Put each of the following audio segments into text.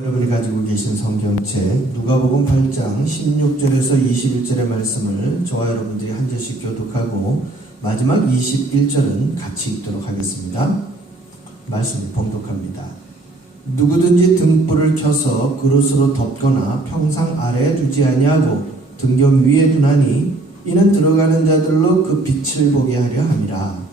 여러분이 가지고 계신 성경책 누가복음 8장 16절에서 21절의 말씀을 저와 여러분들이 한 절씩 교독하고 마지막 21절은 같이 읽도록 하겠습니다. 말씀을 봉독합니다. 누구든지 등불을 켜서 그릇으로 덮거나 평상 아래에 두지 아니하고 등경 위에 두나니 이는 들어가는 자들로 그 빛을 보게 하려 함이라.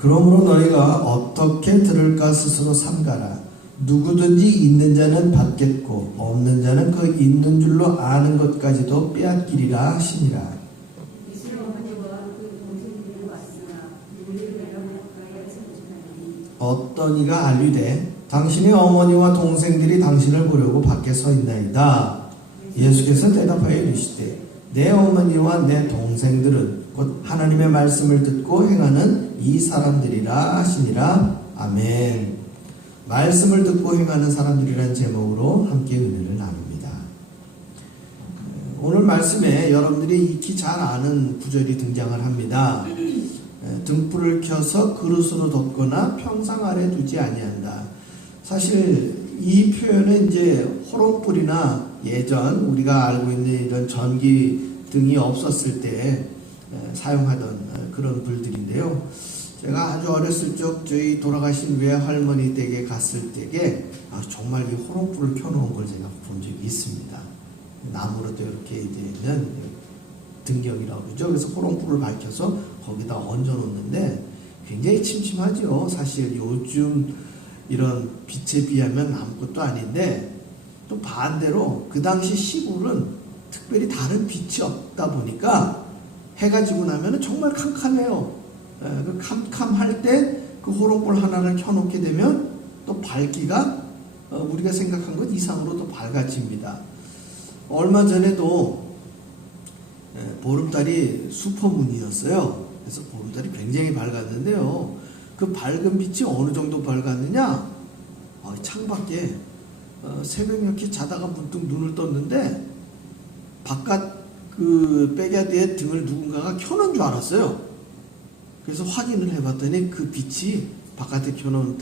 그러므로 너희가 어떻게 들을까 스스로 삼가라. 누구든지 있는 자는 받겠고 없는 자는 그 있는 줄로 아는 것까지도 빼앗기리라 하시니라. 어떤 이가 알리되 당신의 어머니와 동생들이 당신을 보려고 밖에 서 있나이다. 예수께서 대답하여 이르시되 내 어머니와 내 동생들은 곧 하나님의 말씀을 듣고 행하는 이 사람들이라 하시니라. 아멘. 말씀을 듣고 행하는 사람들이라는 제목으로 함께 은혜를 나눕니다. 오늘 말씀에 여러분들이 익히 잘 아는 구절이 등장을 합니다. 등불을 켜서 그릇으로 덮거나 평상 아래 두지 아니한다. 사실 이 표현은 이제 호롱불이나 예전 우리가 알고 있는 이런 전기등이 없었을 때 사용하던 그런 불들인데요. 제가 아주 어렸을 적 저희 돌아가신 외할머니 댁에 갔을 때에 정말 이 호롱불을 켜놓은 걸 제가 본 적이 있습니다. 나무로도 이렇게 이제 있는 등경이라고 그러죠. 그래서 호롱불을 밝혀서 거기다 얹어놓는데 굉장히 침침하죠. 사실 요즘 이런 빛에 비하면 아무것도 아닌데 또 반대로 그 당시 시골은 특별히 다른 빛이 없다 보니까 해가 지고 나면 정말 캄캄해요. 그 캄캄할 때 그 호롱불 하나를 켜놓게 되면 또 밝기가 우리가 생각한 것 이상으로 또 밝아집니다. 얼마 전에도 보름달이 슈퍼문이었어요. 그래서 보름달이 굉장히 밝았는데요. 그 밝은 빛이 어느 정도 밝았느냐? 창밖에 새벽 이렇게 자다가 문득 눈을 떴는데 바깥 그 백야드의 등을 누군가가 켜놓은 줄 알았어요. 그래서 확인을 해봤더니 그 빛이 바깥에 켜놓은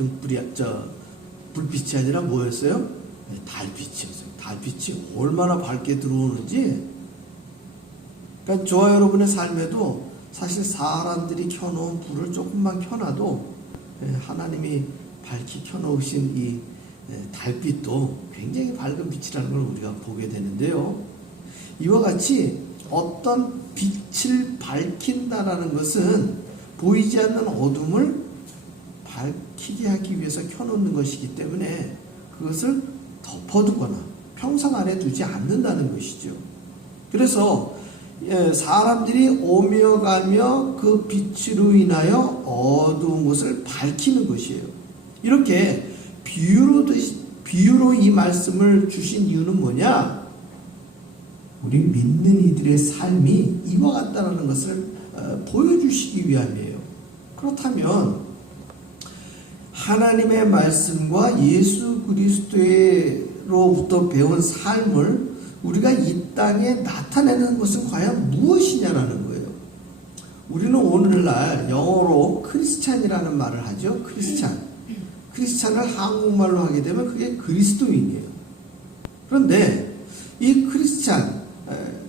불빛이 아니라 뭐였어요? 달빛이었어요. 달빛이 얼마나 밝게 들어오는지. 그러니까 저와 여러분의 삶에도 사실 사람들이 켜놓은 불을 조금만 켜놔도 하나님이 밝게 켜놓으신 이 달빛도 굉장히 밝은 빛이라는 걸 우리가 보게 되는데요. 이와 같이 어떤 빛을 밝힌다라는 것은 보이지 않는 어둠을 밝히게 하기 위해서 켜놓는 것이기 때문에 그것을 덮어두거나 평상 아래 두지 않는다는 것이죠. 그래서 사람들이 오며 가며 그 빛으로 인하여 어두운 곳을 밝히는 것이에요. 이렇게 비유로 이 말씀을 주신 이유는 뭐냐? 우리 믿는 이들의 삶이 이와 같다는 것을 보여주시기 위함이에요. 그렇다면 하나님의 말씀과 예수 그리스도로부터 배운 삶을 우리가 이 땅에 나타내는 것은 과연 무엇이냐라는 거예요. 우리는 오늘날 영어로 크리스찬이라는 말을 하죠. 크리스찬을 한국말로 하게 되면 그게 그리스도인이에요. 그런데 이 크리스찬,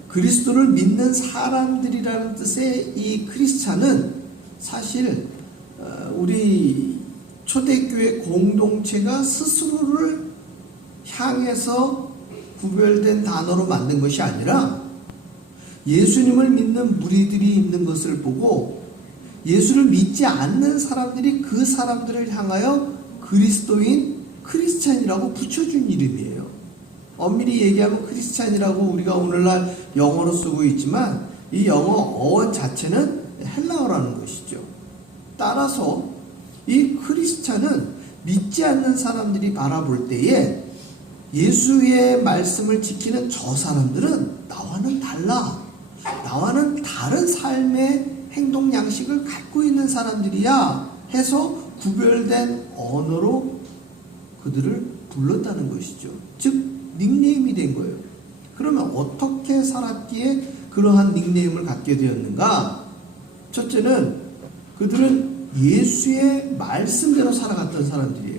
그리스도를 믿는 사람들이라는 뜻의 이 크리스찬은 사실 우리 초대교회 공동체가 스스로를 향해서 구별된 단어로 만든 것이 아니라 예수님을 믿는 무리들이 있는 것을 보고 예수를 믿지 않는 사람들이 그 사람들을 향하여 그리스도인, 크리스찬이라고 붙여준 이름이에요. 엄밀히 얘기하면 크리스찬이라고 우리가 오늘날 영어로 쓰고 있지만 이 영어 어원 자체는 헬라어라는 것이죠. 따라서 이 크리스찬은 믿지 않는 사람들이 바라볼 때에 예수의 말씀을 지키는 저 사람들은 나와는 달라. 나와는 다른 삶의 행동 양식을 갖고 있는 사람들이야 해서 구별된 언어로 그들을 불렀다는 것이죠. 즉 닉네임이 된 거예요. 그러면 어떻게 살았기에 그러한 닉네임을 갖게 되었는가? 첫째는 그들은 예수의 말씀대로 살아갔던 사람들이에요.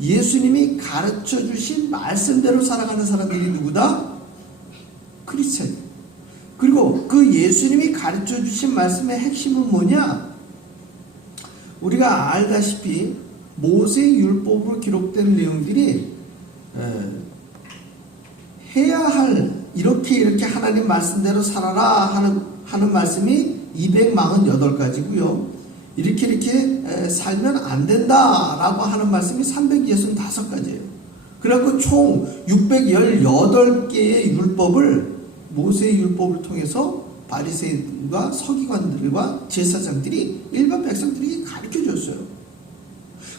예수님이 가르쳐 주신 말씀대로 살아가는 사람들이 누구다? 크리스찬. 그리고 그 예수님이 가르쳐 주신 말씀의 핵심은 뭐냐? 우리가 알다시피 모세의 율법으로 기록된 내용들이 해야 할 이렇게 하나님 말씀대로 살아라 하는 말씀이 248가지고요. 이렇게 살면 안 된다라고 하는 말씀이 365가지예요. 그래갖고 총 618개의 율법을 모세의 율법을 통해서 바리새인과 서기관들과 제사장들이 일반 백성들이 가르쳐 줬어요.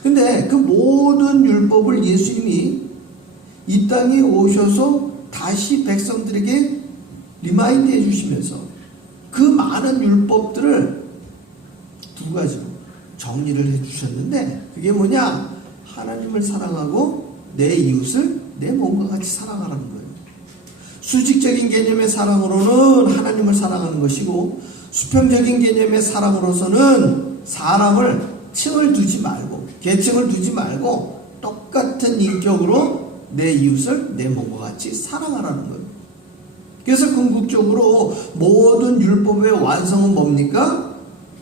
근데 그 모든 율법을 예수님이 이 땅에 오셔서 다시 백성들에게 리마인드 해주시면서 그 많은 율법들을 두 가지로 정리를 해주셨는데 그게 뭐냐? 하나님을 사랑하고 내 이웃을 내 몸과 같이 사랑하라는 거예요. 수직적인 개념의 사랑으로는 하나님을 사랑하는 것이고 수평적인 개념의 사랑으로서는 사람을 층을 두지 말고 계층을 두지 말고 똑같은 인격으로 내 이웃을 내 몸과 같이 사랑하라는 거예요. 그래서 궁극적으로 모든 율법의 완성은 뭡니까?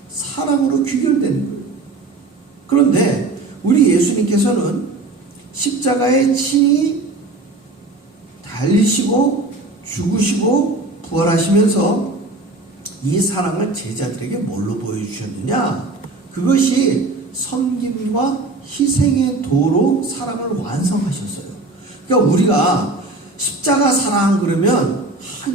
사랑으로 귀결되는 거예요. 그런데 우리 예수님께서는 십자가에 친히 달리시고 죽으시고 부활하시면서 이 사랑을 제자들에게 뭘로 보여주셨느냐? 그것이 섬김과 희생의 도로 사랑을 완성하셨어요. 그러니까 우리가 십자가 사랑 그러면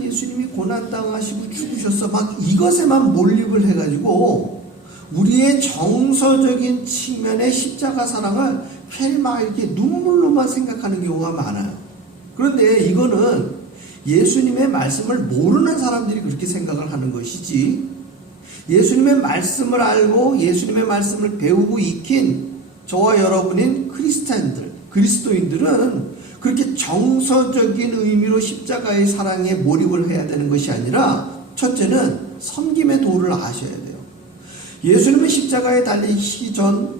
예수님이 고난당하시고 죽으셨어 막 이것에만 몰입을 해가지고 우리의 정서적인 측면의 십자가 사랑을 괜히 막 이렇게 눈물로만 생각하는 경우가 많아요. 그런데 이거는 예수님의 말씀을 모르는 사람들이 그렇게 생각을 하는 것이지, 예수님의 말씀을 알고 예수님의 말씀을 배우고 익힌 저와 여러분인 그리스도인들은 그렇게 정서적인 의미로 십자가의 사랑에 몰입을 해야 되는 것이 아니라 첫째는 섬김의 도를 아셔야 돼요. 예수님은 십자가에 달리시기 전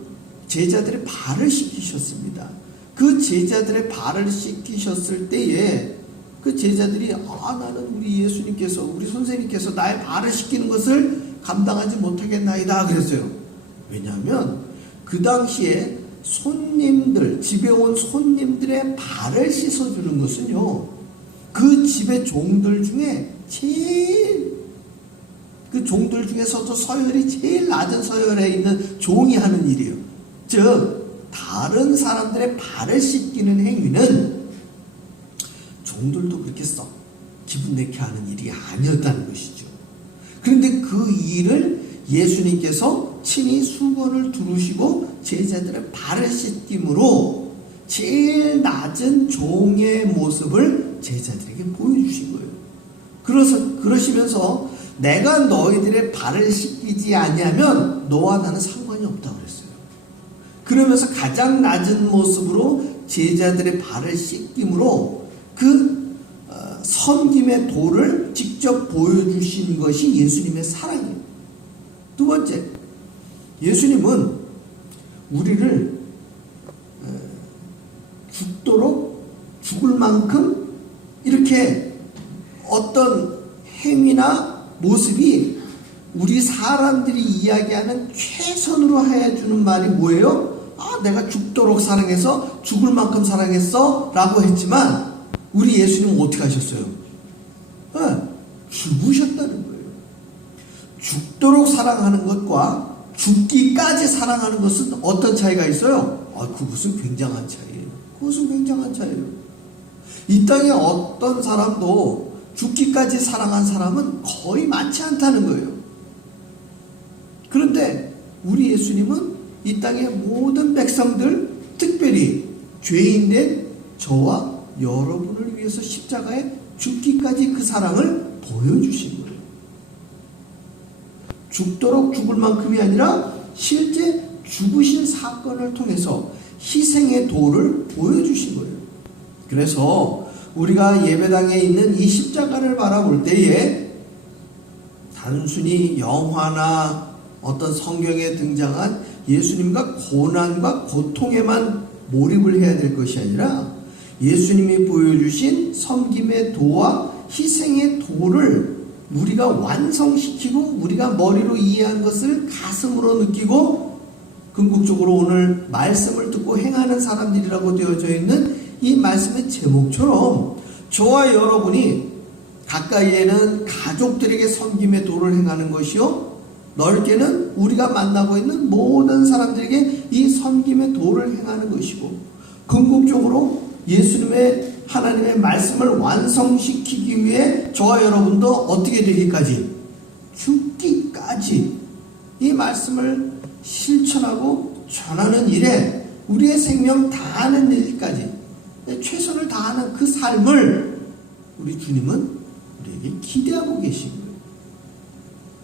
제자들의 발을 씻기셨습니다. 그 제자들의 발을 씻기셨을 때에 그 제자들이 나는 우리 예수님께서 우리 선생님께서 나의 발을 씻기는 것을 감당하지 못하겠나이다 그랬어요. 왜냐하면 그 당시에 손님들, 집에 온 손님들의 발을 씻어주는 것은요, 그 집의 종들 중에 그 종들 중에서도 서열이 제일 낮은 서열에 있는 종이 하는 일이에요. 즉 다른 사람들의 발을 씻기는 행위는 종들도 그렇게 썩 기분 내게 하는 일이 아니었다는 것이죠. 그런데 그 일을 예수님께서 친히 수건을 두르시고 제자들의 발을 씻김으로 제일 낮은 종의 모습을 제자들에게 보여주신 거예요. 그러시면서 내가 너희들의 발을 씻기지 아니하면 너와 나는 상관이 없다고 그랬어요. 그러면서 가장 낮은 모습으로 제자들의 발을 씻김으로 그 섬김의 도를 직접 보여주신 것이 예수님의 사랑이에요. 두 번째, 예수님은 우리를 죽도록 죽을 만큼 이렇게 어떤 행위나 모습이 우리 사람들이 이야기하는 최선으로 해주는 말이 뭐예요? 내가 죽도록 사랑해서 죽을 만큼 사랑했어 라고 했지만 우리 예수님은 어떻게 하셨어요? 죽으셨다는 거예요. 죽도록 사랑하는 것과 죽기까지 사랑하는 것은 어떤 차이가 있어요? 그것은 굉장한 차이예요. 그것은 굉장한 차이예요. 이 땅에 어떤 사람도 죽기까지 사랑한 사람은 거의 많지 않다는 거예요. 그런데 우리 예수님은 이 땅의 모든 백성들, 특별히 죄인된 저와 여러분을 위해서 십자가에 죽기까지 그 사랑을 보여주신 거예요. 죽도록 죽을 만큼이 아니라 실제 죽으신 사건을 통해서 희생의 도를 보여주신 거예요. 그래서 우리가 예배당에 있는 이 십자가를 바라볼 때에 단순히 영화나 어떤 성경에 등장한 예수님과 고난과 고통에만 몰입을 해야 될 것이 아니라 예수님이 보여주신 섬김의 도와 희생의 도를 우리가 완성시키고 우리가 머리로 이해한 것을 가슴으로 느끼고 궁극적으로 오늘 말씀을 듣고 행하는 사람들이라고 되어져 있는 이 말씀의 제목처럼 저와 여러분이 가까이에는 가족들에게 섬김의 도를 행하는 것이요, 넓게는 우리가 만나고 있는 모든 사람들에게 이 섬김의 도를 행하는 것이고, 궁극적으로 예수님의 하나님의 말씀을 완성시키기 위해 저와 여러분도 어떻게 되기까지, 죽기까지 이 말씀을 실천하고 전하는 일에 우리의 생명 다하는 일까지 최선을 다하는 그 삶을 우리 주님은 우리에게 기대하고 계신 거예요.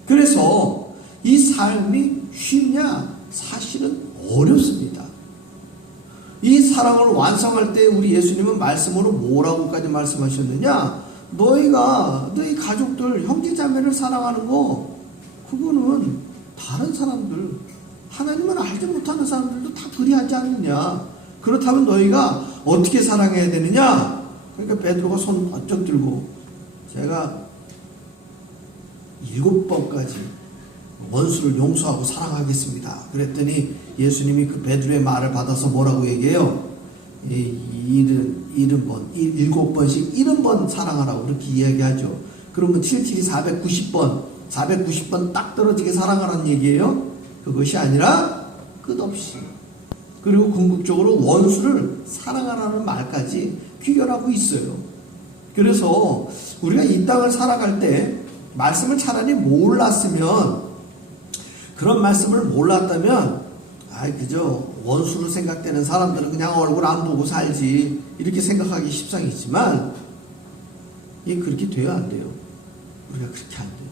그래서 이 삶이 쉽냐? 사실은 어렵습니다. 이 사랑을 완성할 때 우리 예수님은 말씀으로 뭐라고까지 말씀하셨느냐? 너희 가족들, 형제자매를 사랑하는 거, 그거는 다른 사람들, 하나님을 알지 못하는 사람들도 다 그리하지 않느냐? 그렇다면 너희가 어떻게 사랑해야 되느냐? 그러니까 베드로가 손 번쩍 들고, 제가 7번까지 원수를 용서하고 사랑하겠습니다. 그랬더니 예수님이 그 베드로의 말을 받아서 뭐라고 얘기해요? 7번씩 70번 사랑하라고 그렇게 이야기하죠. 그러면 772 490번 딱 떨어지게 사랑하라는 얘기예요. 그것이 아니라 끝없이, 그리고 궁극적으로 원수를 사랑하라는 말까지 귀결하고 있어요. 그래서 우리가 이 땅을 살아갈 때 말씀을 차라리 몰랐으면, 그런 말씀을 몰랐다면 그저 원수로 생각되는 사람들은 그냥 얼굴 안 보고 살지 이렇게 생각하기 십상이지만, 이게 그렇게 돼야 안 돼요. 우리가 그렇게 안 돼요.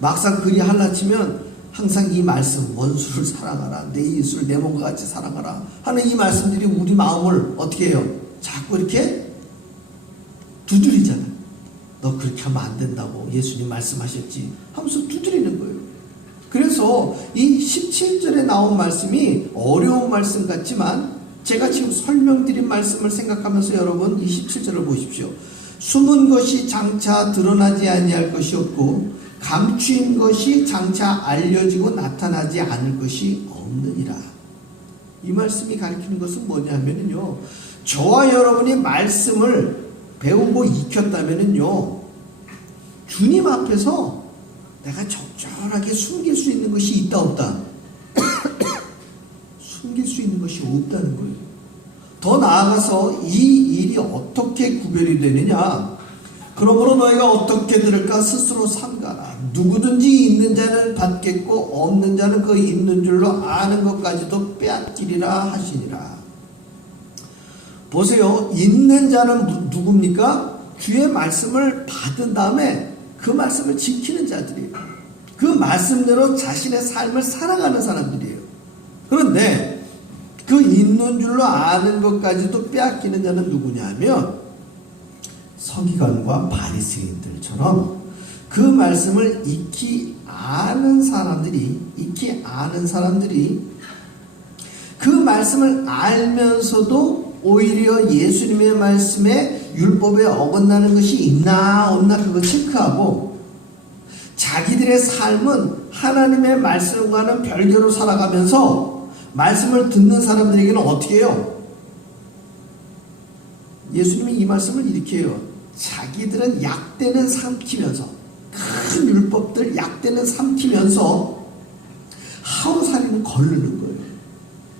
막상 그리 할라치면 항상 이 말씀, 원수를 사랑하라, 내 이웃을 내 몸과 같이 사랑하라 하는 이 말씀들이 우리 마음을 어떻게 해요? 자꾸 이렇게 두드리잖아요. 너 그렇게 하면 안 된다고 예수님 말씀하셨지 하면서 두드리는 거예요. 그래서 이 17절에 나온 말씀이 어려운 말씀 같지만, 제가 지금 설명드린 말씀을 생각하면서 여러분 이 17절을 보십시오. 숨은 것이 장차 드러나지 아니할 것이 없고 감추인 것이 장차 알려지고 나타나지 않을 것이 없느니라. 이 말씀이 가리키는 것은 뭐냐면요, 저와 여러분이 말씀을 배우고 익혔다면요, 주님 앞에서 내가 적절하게 숨길 수 있는 것이 있다 없다? 숨길 수 있는 것이 없다는 거예요. 더 나아가서 이 일이 어떻게 구별이 되느냐? 그러므로 너희가 어떻게 들을까 스스로 삼가라. 누구든지 있는 자는 받겠고 없는 자는 그 있는 줄로 아는 것까지도 빼앗기리라 하시니라. 보세요. 있는 자는 누굽니까? 주의 말씀을 받은 다음에 그 말씀을 지키는 자들이에요. 그 말씀대로 자신의 삶을 살아가는 사람들이에요. 그런데 그 있는 줄로 아는 것까지도 빼앗기는 자는 누구냐면, 서기관과 바리새인들처럼 그 말씀을 익히 아는 사람들이 그 말씀을 알면서도 오히려 예수님의 말씀에 율법에 어긋나는 것이 있나 없나 그거 체크하고, 자기들의 삶은 하나님의 말씀과는 별개로 살아가면서 말씀을 듣는 사람들에게는 어떻게 해요? 예수님이 이 말씀을 이렇게 해요. 자기들은 약대는 삼키면서, 큰 율법들 약대는 삼키면서 하루살이는 거르는 거예요.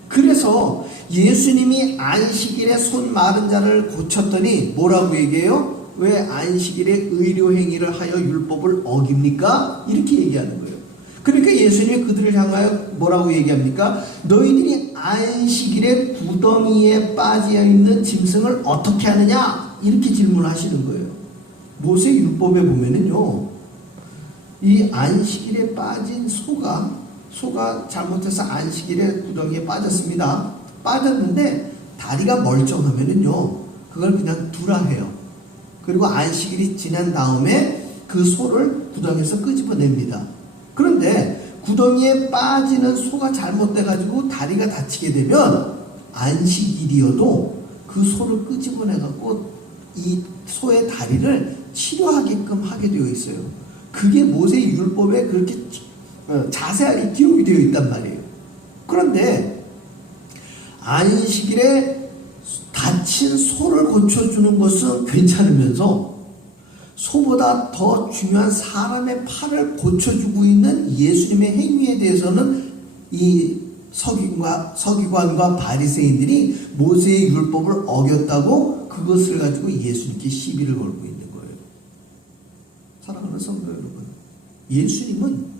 그래서 예수님이 안식일에 손 마른 자를 고쳤더니 뭐라고 얘기해요? 왜 안식일에 의료 행위를 하여 율법을 어깁니까? 이렇게 얘기하는 거예요. 그러니까 예수님이 그들을 향하여 뭐라고 얘기합니까? 너희들이 안식일에 구덩이에 빠져 있는 짐승을 어떻게 하느냐? 이렇게 질문하시는 거예요. 모세 율법에 보면은요, 이 안식일에 빠진 소가 잘못해서 안식일에 구덩이에 빠졌습니다. 빠졌는데 다리가 멀쩡하면은요, 그걸 그냥 두라 해요. 그리고 안식일이 지난 다음에 그 소를 구덩이에서 끄집어냅니다. 그런데 구덩이에 빠지는 소가 잘못돼가지고 다리가 다치게 되면 안식일이어도 그 소를 끄집어내갖고 이 소의 다리를 치료하게끔 하게 되어 있어요. 그게 모세의 율법에 그렇게 자세하게 기록이 되어 있단 말이에요. 그런데 안식일에 다친 소를 고쳐주는 것은 괜찮으면서 소보다 더 중요한 사람의 팔을 고쳐주고 있는 예수님의 행위에 대해서는 이 서기관과 바리새인들이 모세의 율법을 어겼다고 그것을 가지고 예수님께 시비를 걸고 있는 거예요. 사랑하는 성도 여러분, 예수님은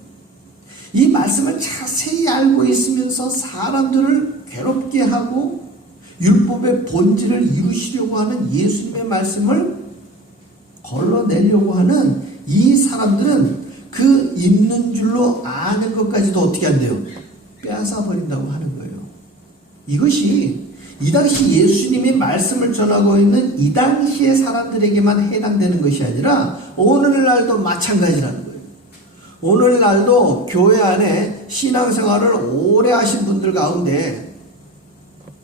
이 말씀을 자세히 알고 있으면서 사람들을 괴롭게 하고 율법의 본질을 이루시려고 하는 예수님의 말씀을 걸러내려고 하는 이 사람들은 그 있는 줄로 아는 것까지도 어떻게 한대요? 빼앗아 버린다고 하는 거예요. 이것이 이 당시 예수님이 말씀을 전하고 있는 이 당시의 사람들에게만 해당되는 것이 아니라 오늘날도 마찬가지라는 거예요. 오늘날도 교회 안에 신앙생활을 오래 하신 분들 가운데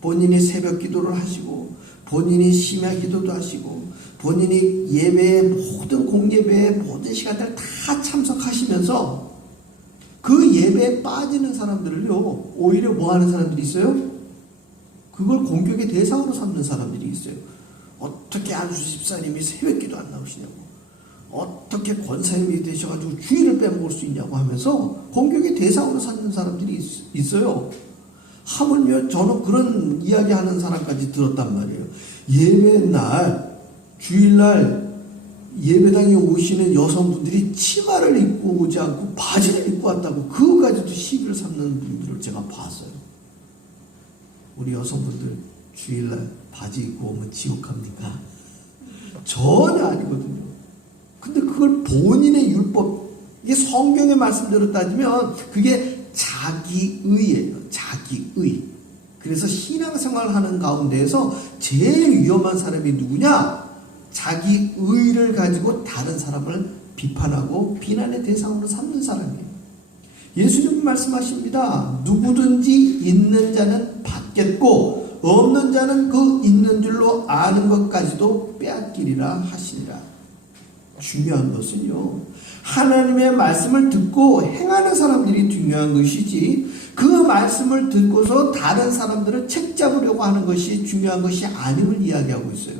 본인이 새벽 기도를 하시고 본인이 심야 기도도 하시고 본인이 예배의 모든 공예배의 모든 시간들 다 참석하시면서 그 예배에 빠지는 사람들을요, 오히려 뭐 하는 사람들이 있어요? 그걸 공격의 대상으로 삼는 사람들이 있어요. 어떻게 안수 집사님이 새벽 기도 안 나오시냐고, 어떻게 권사님이 되셔가지고 주일을 빼먹을 수 있냐고 하면서 공격의 대상으로 삼는 사람들이 있어요. 하물며 저는 그런 이야기 하는 사람까지 들었단 말이에요. 예배날, 주일날 예배당에 오시는 여성분들이 치마를 입고 오지 않고 바지를 입고 왔다고 그거까지도 시비를 삼는 분들을 제가 봤어요. 우리 여성분들 주일날 바지 입고 오면 지옥 갑니까? 전혀 아니거든요. 근데 그걸 본인의 율법, 이게 성경의 말씀대로 따지면 그게 자기의예요. 자기의. 그래서 신앙생활 하는 가운데에서 제일 위험한 사람이 누구냐? 자기 의를 가지고 다른 사람을 비판하고 비난의 대상으로 삼는 사람이에요. 예수님은 말씀하십니다. 누구든지 있는 자는 받겠고 없는 자는 그 있는 줄로 아는 것까지도 빼앗기리라 하시니라. 중요한 것은요, 하나님의 말씀을 듣고 행하는 사람들이 중요한 것이지 그 말씀을 듣고서 다른 사람들을 책잡으려고 하는 것이 중요한 것이 아님을 이야기하고 있어요.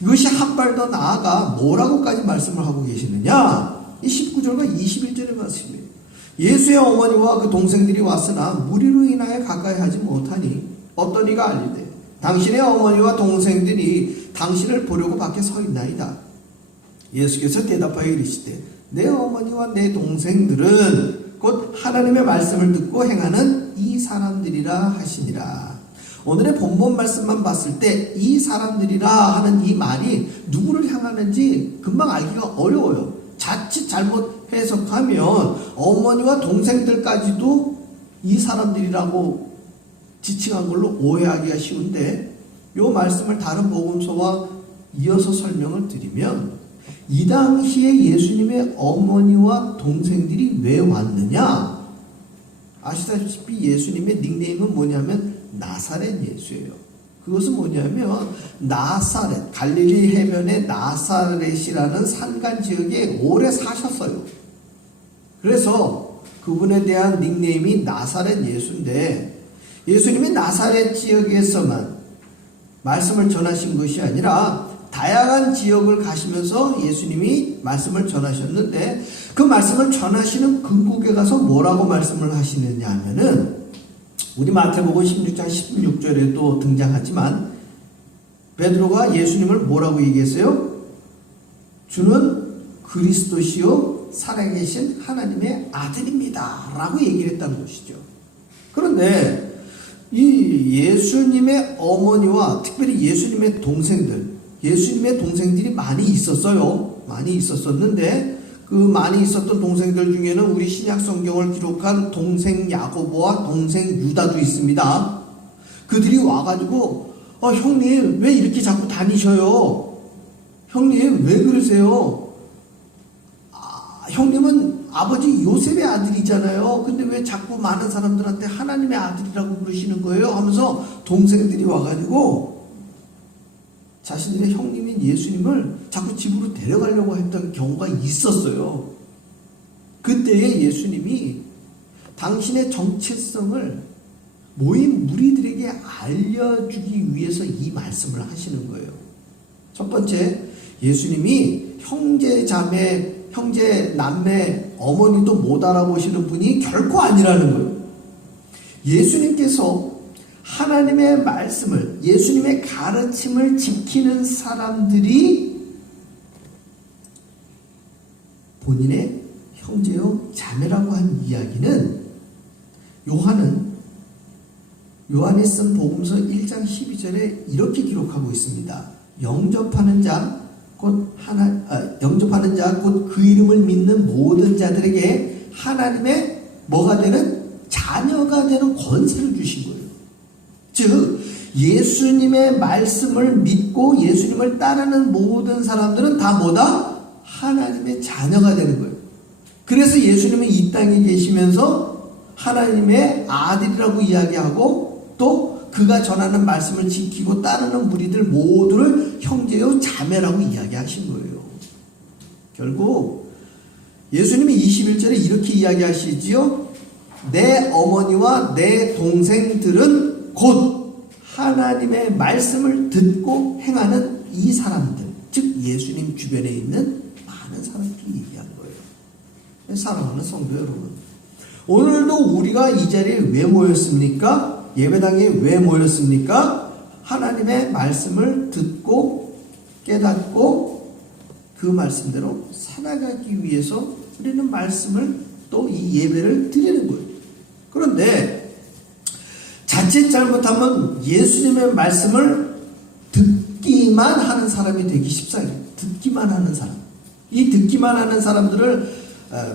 이것이 한 발 더 나아가 뭐라고까지 말씀을 하고 계시느냐? 이 19절과 21절의 말씀이에요. 예수의 어머니와 그 동생들이 왔으나 무리로 인하여 가까이 하지 못하니 어떤 이가 알리되 당신의 어머니와 동생들이 당신을 보려고 밖에 서 있나이다. 예수께서 대답하여 이르시되 내 어머니와 내 동생들은 곧 하나님의 말씀을 듣고 행하는 이 사람들이라 하시니라. 오늘의 본문 말씀만 봤을 때 이 사람들이라 하는 이 말이 누구를 향하는지 금방 알기가 어려워요. 자칫 잘못 해석하면 어머니와 동생들까지도 이 사람들이라고 지칭한 걸로 오해하기가 쉬운데, 이 말씀을 다른 복음서와 이어서 설명을 드리면 이 당시에 예수님의 어머니와 동생들이 왜 왔느냐? 아시다시피 예수님의 닉네임은 뭐냐면 나사렛 예수예요. 그것은 뭐냐면 나사렛, 갈릴리 해변의 나사렛이라는 산간 지역에 오래 사셨어요. 그래서 그분에 대한 닉네임이 나사렛 예수인데, 예수님이 나사렛 지역에서만 말씀을 전하신 것이 아니라 다양한 지역을 가시면서 예수님이 말씀을 전하셨는데, 그 말씀을 전하시는 근국에 가서 뭐라고 말씀을 하시느냐 하면은, 우리 마태복음 16장 16절에도 등장하지만 베드로가 예수님을 뭐라고 얘기했어요? 주는 그리스도시요 살아계신 하나님의 아들입니다 라고 얘기를 했다는 것이죠. 그런데 이 예수님의 어머니와 특별히 예수님의 동생들이 많이 있었어요. 많이 있었었는데 그 많이 있었던 동생들 중에는 우리 신약 성경을 기록한 동생 야고보와 동생 유다도 있습니다. 그들이 와가지고 형님 왜 이렇게 자꾸 다니셔요? 형님 왜 그러세요? 형님은 아버지 요셉의 아들이잖아요. 근데 왜 자꾸 많은 사람들한테 하나님의 아들이라고 부르시는 거예요? 하면서 동생들이 와가지고 자신들의 형님인 예수님을 자꾸 집으로 데려가려고 했던 경우가 있었어요. 그때에 예수님이 당신의 정체성을 모인 무리들에게 알려주기 위해서 이 말씀을 하시는 거예요. 첫 번째, 예수님이 형제, 자매, 형제, 남매, 어머니도 못 알아보시는 분이 결코 아니라는 거예요. 예수님께서 하나님의 말씀을, 예수님의 가르침을 지키는 사람들이 본인의 형제요, 자매라고 한 이야기는 요한이 쓴 복음서 1장 12절에 이렇게 기록하고 있습니다. 영접하는 자 곧 그 이름을 믿는 모든 자들에게 하나님의 뭐가 되는 자녀가 되는 권세를 주신 거예요. 즉 예수님의 말씀을 믿고 예수님을 따르는 모든 사람들은 다 뭐다? 하나님의 자녀가 되는 거예요. 그래서 예수님은 이 땅에 계시면서 하나님의 아들이라고 이야기하고 또 그가 전하는 말씀을 지키고 따르는 무리들 모두를 형제요 자매라고 이야기하신 거예요. 결국 예수님이 21절에 이렇게 이야기하시지요. 내 어머니와 내 동생들은 곧 하나님의 말씀을 듣고 행하는 이 사람들, 즉 예수님 주변에 있는 많은 사람들이 얘기한 거예요. 사랑하는 성도 여러분, 오늘도 우리가 이 자리에 왜 모였습니까? 예배당에 왜 모였습니까? 하나님의 말씀을 듣고 깨닫고 그 말씀대로 살아가기 위해서 우리는 말씀을 또 이 예배를 드리는 거예요. 그런데 자칫 잘못하면 예수님의 말씀을 듣기만 하는 사람이 되기 쉽사요. 듣기만 하는 사람. 이 듣기만 하는 사람들을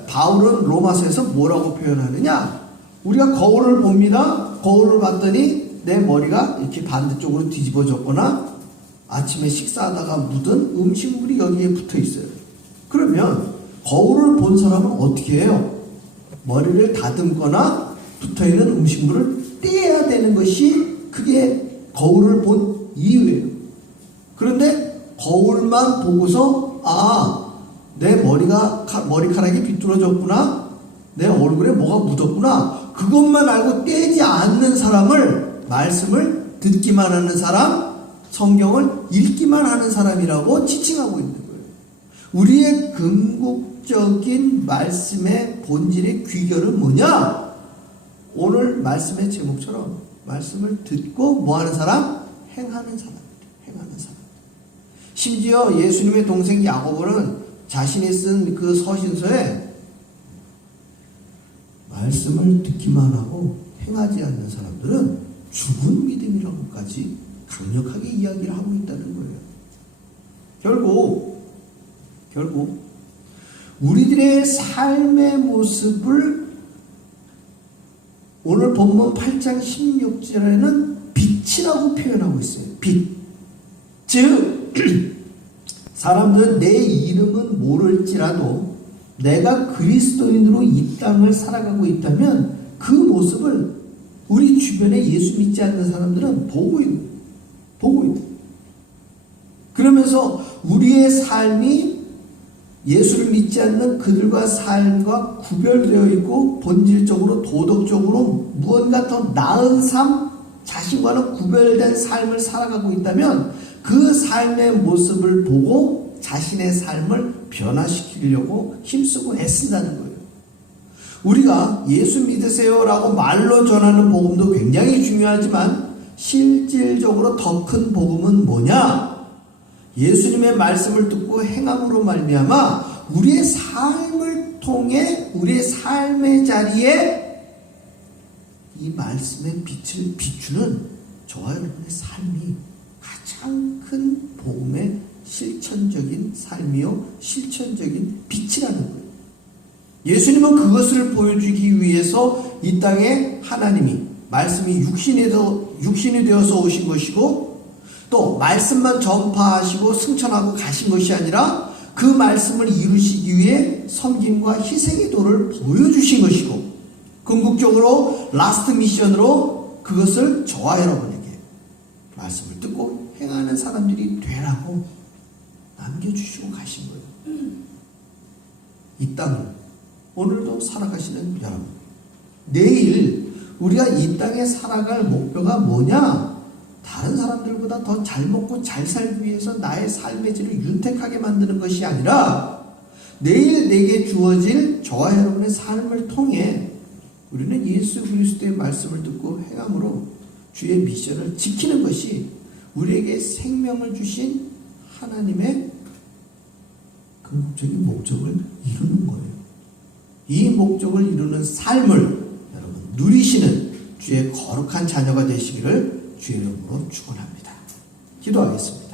바울은 로마서에서 뭐라고 표현하느냐? 우리가 거울을 봅니다. 거울을 봤더니 내 머리가 이렇게 반대쪽으로 뒤집어졌거나 아침에 식사하다가 묻은 음식물이 여기에 붙어 있어요. 그러면 거울을 본 사람은 어떻게 해요? 머리를 다듬거나 붙어있는 음식물을 떼야 되는 것이 그게 거울을 본 이유예요. 그런데 거울만 보고서 내 머리카락이 비뚤어졌구나, 내 얼굴에 뭐가 묻었구나, 그것만 알고 떼지 않는 사람을, 말씀을 듣기만 하는 사람, 성경을 읽기만 하는 사람이라고 지칭하고 있는 거예요. 우리의 궁극적인 말씀의 본질의 귀결은 뭐냐? 오늘 말씀의 제목처럼 말씀을 듣고 뭐하는 사람? 행하는 사람. 심지어 예수님의 동생 야고보는 자신이 쓴 그 서신서에 말씀을 듣기만 하고 행하지 않는 사람들은 죽은 믿음이라고까지 강력하게 이야기를 하고 있다는 거예요. 결국 우리들의 삶의 모습을 오늘 본문 8장 16절에는 빛이라고 표현하고 있어요. 빛. 즉 사람들은 내 이름은 모를지라도 내가 그리스도인으로 이 땅을 살아가고 있다면 그 모습을 우리 주변에 예수 믿지 않는 사람들은 보고 있는. 그러면서 우리의 삶이 예수를 믿지 않는 그들과 삶과 구별되어 있고 본질적으로 도덕적으로 무언가 더 나은 삶, 자신과는 구별된 삶을 살아가고 있다면 그 삶의 모습을 보고 자신의 삶을 변화시키려고 힘쓰고 애쓴다는 거예요. 우리가 예수 믿으세요라고 말로 전하는 복음도 굉장히 중요하지만 실질적으로 더 큰 복음은 뭐냐? 예수님의 말씀을 듣고 행함으로 말미암아 우리의 삶을 통해 우리의 삶의 자리에 이 말씀의 빛을 비추는 저와 여러분의 삶이 가장 큰 복음의 실천적인 삶이요 실천적인 빛이라는 거예요. 예수님은 그것을 보여주기 위해서 이 땅에 하나님이 말씀이 육신이 되어서 오신 것이고 또 말씀만 전파하시고 승천하고 가신 것이 아니라 그 말씀을 이루시기 위해 섬김과 희생의 도를 보여주신 것이고 궁극적으로 라스트 미션으로 그것을 저와 여러분에게 말씀을 듣고 행하는 사람들이 되라고 남겨주시고 가신 거예요. 이 땅을 오늘도 살아가시는 여러분, 내일 우리가 이 땅에 살아갈 목표가 뭐냐? 다른 사람들보다 더 잘 먹고 잘 살기 위해서 나의 삶의 질을 윤택하게 만드는 것이 아니라 내일 내게 주어질 저와 여러분의 삶을 통해 우리는 예수 그리스도의 말씀을 듣고 행함으로 주의 미션을 지키는 것이 우리에게 생명을 주신 하나님의 궁극적인 목적을 이루는 거예요. 이 목적을 이루는 삶을 여러분 누리시는 주의 거룩한 자녀가 되시기를 주의 이름으로 축원합니다. 기도하겠습니다.